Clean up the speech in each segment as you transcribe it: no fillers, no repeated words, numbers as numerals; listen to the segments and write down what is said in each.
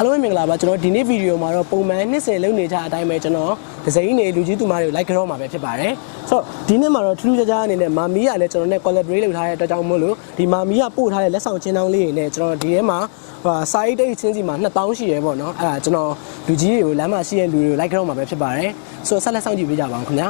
အားလုံးမင်္ဂလာပါကျွန်တော်ဒီနေ့ဗီဒီယိုမှာတော့ပုံမှန်20လုံးနေကြအတိုင်းပဲကျွန်တော်ဒီဇိုင်းနေလူကြီးသူမတွေကို like ကြောမှာပဲဖြစ်ပါတယ်ဆိုတော့ဒီနေ့မှာတော့ထူးထူးခြားခြားအနေနဲ့မာမီကလည်းကျွန်တော်နဲ့ collaborate လုပ်ထားတဲ့အတွက်ကြောင့်မို့လို့ဒီမာမီကပို့ထားတဲ့လက်ဆောင်ချင်းတောင်းလေးတွေနဲ့ကျွန်တော်ဒီထဲမှာစာအိတ်တိတ်ချင်းစီမှာ2000ရှိရဲပေါ့နော်အဲ့ဒါကျွန်တော်လူကြီးတွေကိုလမ်းမှာရှိတဲ့လူတွေကို like ကြောမှာပဲဖြစ်ပါတယ်ဆိုတော့ဆက်လက်ဆောင်ကြည့်ပေးကြပါအောင်ခင်ဗျာ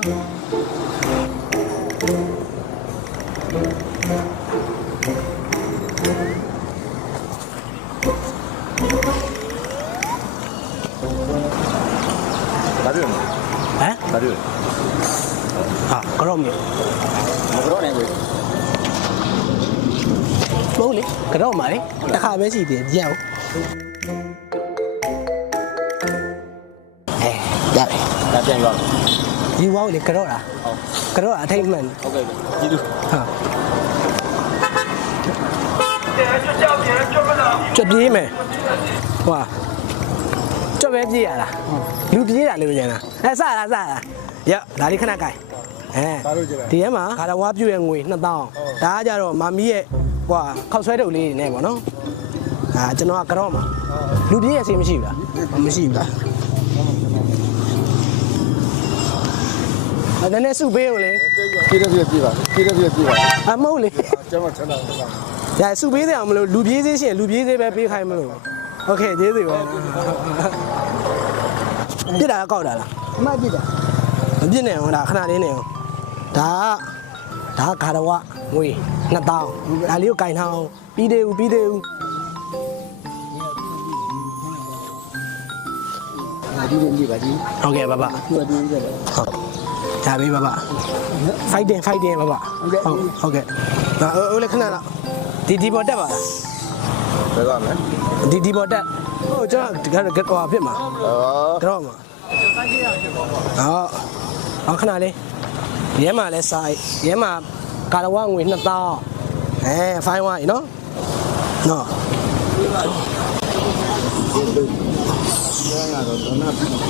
Baru. Kalau ni. Kalau ni boleh. Boleh. Kalau mai, tak kah besi dia jauh. Dah. Dah tiang kau. You wow ni kalau lah. Kalau lah thay mình. Okay. Gitu. Chụp gì mày? Wow. Chụp bé gì à? Lưu gì là lưu gì nè? Sao là? Dạ, đã đi khăn cài. Thì em mà, cả quá nhiều người nó tao. Đã ra rồi mà mi qua không xoay đầu đi này mà nó. Cho nó cái đó mà. Lưu gì là xem gì cả? Không gì cả. Nên nó sụp bê rồi. Kira gì vậy? Mau lên. Cho mà nào. Dạ sụp bê thì ông lưu gì gì xem, lưu gì gì bé bê khai mà luôn. Ok, thế thì rồi. Thế là câu đó là. Mai gì đó? Biết này đã khá đến này đã cả đâu ạ ngồi nát tao đã liêu cài nào bi đều Đi đến gì vậy? ok bà bà chào bà bà fight đen bà bà ok lấy khăn nào đi bỏ đất bà Được rồi đấy. đi bỏ đất cho cái quả biết mà cái đó mà đó khăn nào đi vậy mà lại xài vậy mà cả là quang nguyễn là to phai ngoài nó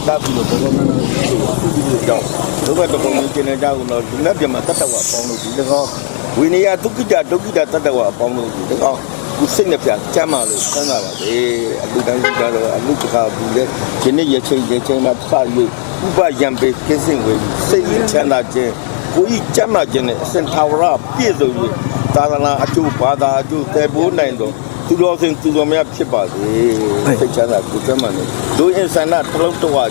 Ta cũng được có nó chồng. Lúc mà tôi còn trên này ra nó nắp giờ mà tất cả quả phong được được không? Vì này tất cả tất cả quả phong được không? Cú sinh nhập dạng cha mà rồi, sao nào để anh đang ra rồi anh lúc nào cũng thế. Trên này giờ chơi mà phải rồi. Cú ba giảm về cái sinh về sinh chân là chơi. Cú ít cha mà chơi này sinh thao ra biết rồi. Ta là achu ba ta achu thế bố này rồi. Tu lo sinh tu lo mấy biết bao thì sinh chân là cú cha mà này. Đối với sinh là thâu to à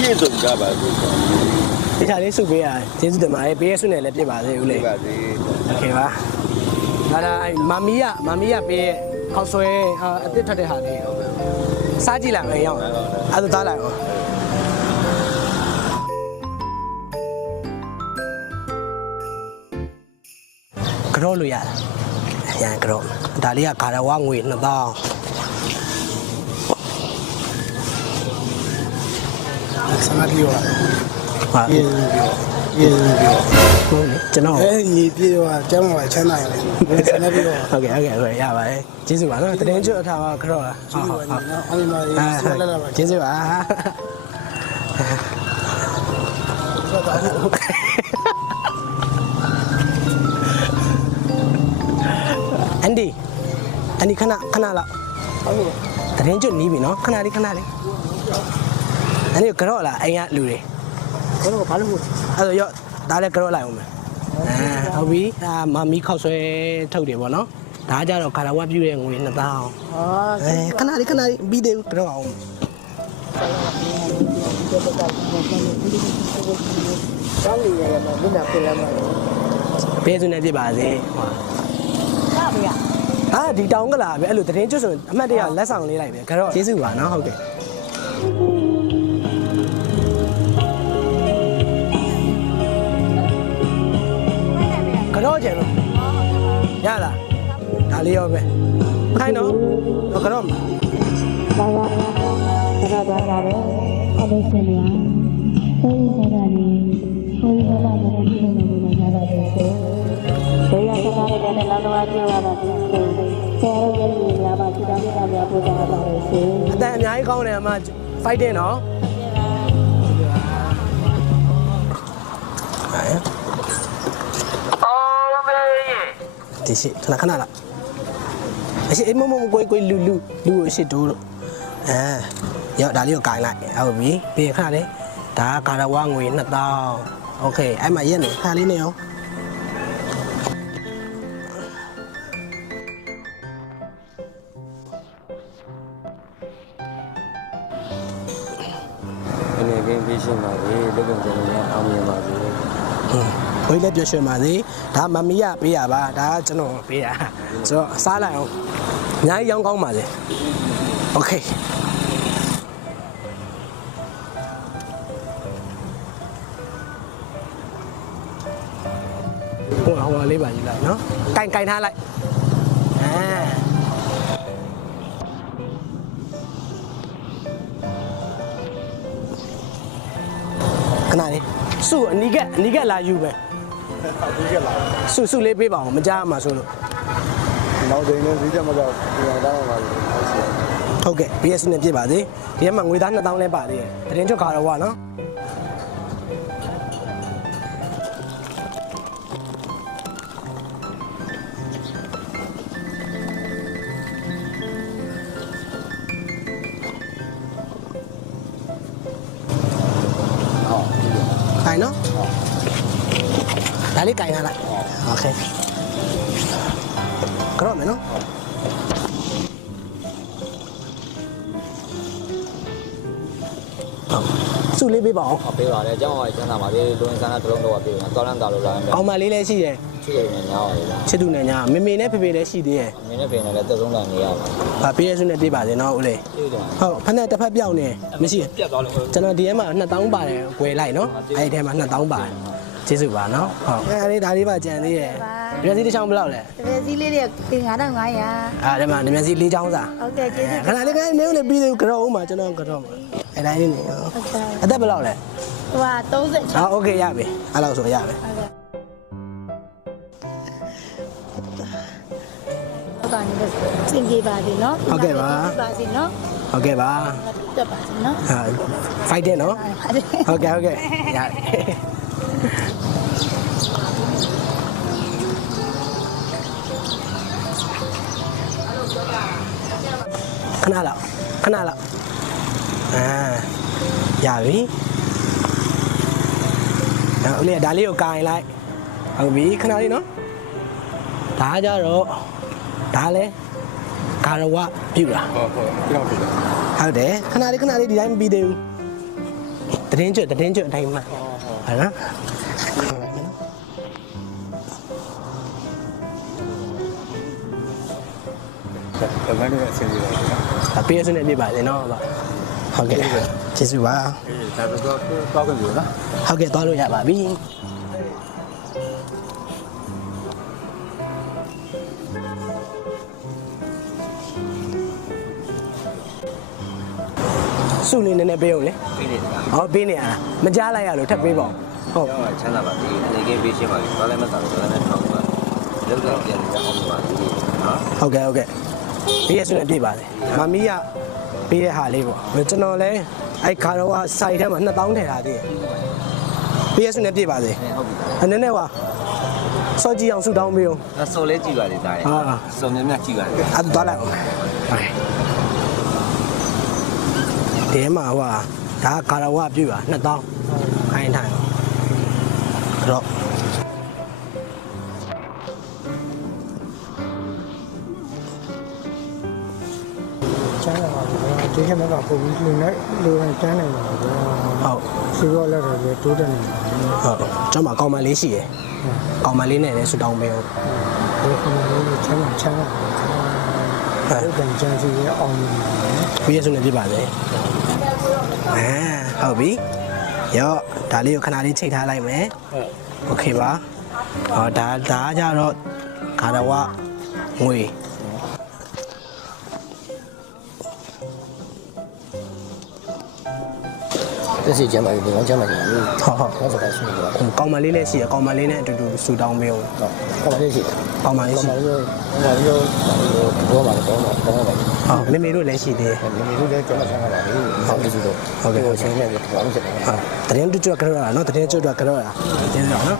biết rồi cả bà rồi. Thế chả lấy sụp bê à? Thế thì mà bê xuống này là biết bà rồi ule. Ok ba. Là mami à bê khâu xoay tiếp theo để hạt đi. Sao chỉ làm vậy không? Tôi ta lại. Kro lu ya. Ya kro. Dali à cả là hoa nguyện nó to. Sangat liwa. Iya. Cho nó. Nhị tiêu à, cháu mà phải chân này. Sangat liwa. Ok, rồi, ya vậy. Chỉ dụ nó đến chỗ thao kro à. Chỉ dụ à. Andy khana la. Đến chỗ ní bị nó, khana đi. Anh cái đó là anh ạ lười. Cái đó có phá luôn. Rồi giờ đã lấy cái đó lại không mày? Ở bí mà mi khâu xoay thâu điểm vào nó. Đã ra rồi cả là web view nguyện là tao. Khana đi bi đều cái đó không? Bây giờ này thì bà gì? Đi đâu cái là vậy, đến chỗ rồi, mà đi lấy sang lấy lại vậy, cái đó chế dữ quá nó ok. Cái đó chứ nó, nhá là, đã đi đâu vậy, hay nó cái đó. Tại nhà ấy con này mà fight đen nó. Thì khana là. Ấy em mong quay lu lu lu sẽ đồ. ရောဒါလေးကိုကင်လိုက်ဟုတ်ပြီပြီးခါလေးဒါကကာရဝငွေ2000โอเคအဲ့မှာရက်နေခါလေးနေအောင် အနေကင်းပေးရှင်ပါလေလူကုန်ကြနေအောင်မြင်ပါစေ ဘိုးလည်းပြရွှေပါစေဒါမမီးရပေးရပါဒါကကျွန်တော်ပေးတာဆိုတော့စားလိုက်အောင်အများကြီးရောင်းကောင်းပါစေโอเคဟိုလေးပါယူလိုက်နော်ကင်ထားလိုက်ခဏလေးစုအနီးကလာယူပဲစုလေးပေးပါအောင်မကြားမှာဆိုလို့ နောက်တိုင်းနဲ့ဒီချက်မကောက်ပြန်တောင်းပါလို့ဟုတ်ကဲ့ ဟုတ်ကဲ့ BS နဲ့ပြည့်ပါစေဒီမှာငွေသား2000လဲပါသေးတယ်တရင်ချွတ်ခါတော့ကွာနော်ခိုင်နော်ဒါလေးကင်ရလိုက်โอเคကြောက်မယ်နော်စုလေးပေးပါအောင် ပေးပါလေအကြောင်းအရာချမ်းသာပါလေလူဝင်ဆန်းတဲ့တုံးတော့ပေးပါတော်လန့်တာလို့လာတယ် အောင်မလေးလည်းရှိတယ် ချစ်ရနေညာပါလေ ချစ်သူနဲ့ညာမေမေနဲ့ဖေဖေလည်းရှိသေးတယ် မင်းနဲ့ပြင်လည်းတက်ဆုံးလာနေရပါ ဗာပေးရစုနဲ့ပြေးပါစေနော်ဦးလေး ပြေးတယ် ဟုတ်ဖက်နဲ့တစ်ဖက်ပြောင်းနေမရှိ ပြတ်သွားလို့ ကျွန်တော်ဒီထဲမှာ2000ပါတယ်ဝယ်လိုက်နော်အဲ့ဒီထဲမှာ2000ပါတယ်ကျေးဇူးပါနော်ဟုတ်အဲ့ဒါလေးပါကြံသေးရဲ့ဒီမျက်စိတစ်ချောင်းဘယ်လောက်လဲ တပည့်စည်းလေးတွေ9500 အဲ့ဒီမှာဒီမျက်စိ၄ချောင်းစာ ဟုတ်ကဲ့ကျေးဇူး ခဏလေးကနေဦးလေးပြီးသေးဘူးကြောက်ဦးမှာကျွန်တော်ကြောက်မှာအဲ့တိုင်းလေးနေရော ဟုတ်ကဲ့ အသက်ဘယ်လောက်လဲ ဟိုက36 ဟာโอเคရပြီအဲ့လောက်ဆိုရပြီ ဟုတ်ကဲ့ဟုတ်ကဲ့နေစင်ပြေပါသေးနော်ပါစီနော် ဟုတ်ကဲ့ပါ တက်ပါစီနော် ဟာဖိုက်တယ်နော်ဟုတ်ကဲ့ရခဏလောက်ရပြီဦးလေးဒါလေးကိုကင်လိုက်ဟုတ်ပြီခဏလေးနော်ဒါကြတော့ဒါလဲကာရဝပြုတာ ဟုတ်ပြီ ဟုတ်တယ်ခဏလေးဒီတိုင်းမပြီးသေးဘူးတရင်ကျွတ်အတိုင်းမှာဟုတ်နော် တမန်တွေအဆင်ပြေပါဘူး အပေးရစနဲ့ပြပါလေနော်ဟုတ်ကဲ့ကျေးဇူးပါ အေးဒါတော့တော့ကြည့်နော် ဟုတ်ကဲ့သွားလို့ရပါပြီစုလေးနည်းနည်းပေးအောင်လေ ပြေးနေတာ ဟောပေးနေရလားမကြားလိုက်ရလို့ထပ်ပေးပါဦးဟုတ် ကျောင်းကချမ်းသာပါစေအနေကင်းပေးရှင်ပါလေတော်လည်းမတော်တော်လည်းထောက်ပါလောက်တော့ပြန်ကြအောင်ပါဒီနော် ဟုတ်ကဲ့ပေးရစနဲ့ပြပါလေမမီးကပေးတဲ့ဟာလေးပေါ့ကျွန်တော်လည်းအဲ့ခါတော့စိုက်ထဲမှာ2000ထည့်ထားသေးတယ်ပေးရစနဲ့ပြပါစေ ဟုတ်ပြီ နည်းနည်းပါစောကြည့်အောင်ဆူတောင်းပေးအောင် အစော်လေးကြည့်ပါလေဒါရယ်စော်မြမြကြည့်ပါလေ အဲ့ဒါသွားလိုက်အောင်ဒီမှာဟိုဒါကာရဝပြည့်ပါ2000ခိုင်းထိုင်တော့ကျန်းလာပါဘူး။ဒီချက်မှာကပုံပြီးလူနဲ့လူတိုင်းကျန်းနေပါဘူး ဟုတ် ။စီရောလက်တော့လည်းတိုးတက်နေပါဘူး ဟုတ်ကျွန်မကောင်မလေးရှိရယ်ကောင်မလေးနဲ့လည်းဆူတောင်းပေးအောင် ။ဒီကနေ့လည်းချမ်းလာချမ်းလာ။ဒီကံကျန်းစီရအောင်နေပါဘူး ပြည့်စုံနေပြပါလေဟုတ်ပြီရောဒါလေးကိုခဏလေးချိန်ထားလိုက်မယ်โอเคပါဟောဒါကြတော့ကာရဝငွေ တက်စီကျမ်းပါလေဒီကောင်ကျမ်းပါလေ ဟုတ် ဟုတ်စကားရှိနေတော့ ကောင်မလေးလည်းရှိရကောင်မလေးနဲ့အတူတူဆူတောင်းပေးအောင် ကောင်းပါလေရှိ ကောင်မလေးရှိ ဘောပါတော့တော့ပါ ဟုတ်မေမေတို့လည်းရှိသေးတယ် ဒီလိုလေးကျမ်းပါဆန်းပါလေဟုတ်ပြီဆိုတော့ဟုတ်ကဲ့ချင်းနေတယ်ဘာလို့ဆက်လဲ ဟုတ်တရင်တူကြကြရတာနော်တရင်ကျွတ်ကြကြရတာကျင်းတော့နော်